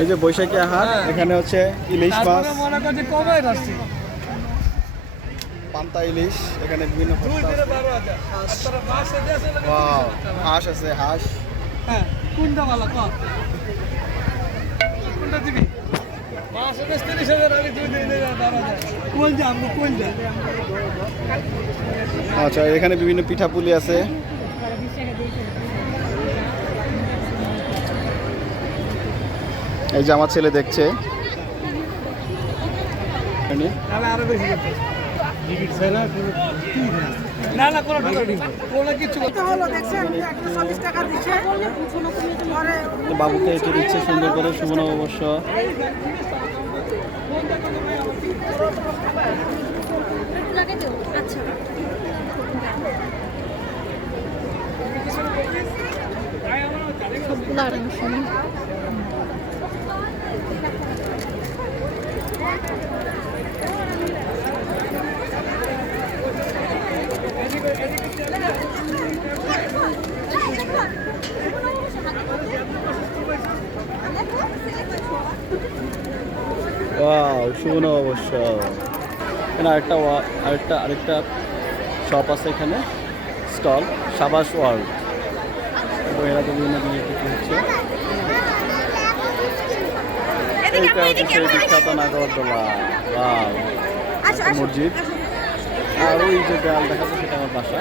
এই যে বৈশাখী আহার, এখানে হচ্ছে ইলিশ মাছ, পান্তা ইলিশ, এখানে বিভিন্ন হাঁস আছে, হাঁস। কোনটা ভালো কোনটা দিবি? আচ্ছা, এখানে বিভিন্ন পিঠাপুলি আছে। এই যে আমার ছেলে দেখছে। বাবুকে এটি দিচ্ছে সুন্দর করে, শুভ নববর্ষ। ওয়াও, শুভ নববর্ষ। এখানে আরেকটা শপ আছে, এখানে স্টল, সাবাস ওয়ার্ল্ড। এরা তো বিভিন্ন জিনিস বিক্রি হচ্ছে। এইটা হচ্ছে সেই বিখ্যাত নাগরদোলা, ওয়াও, মসজিদ। আর ওই যে দেয়াল দেখাচ্ছে সেটা আমার বাসা।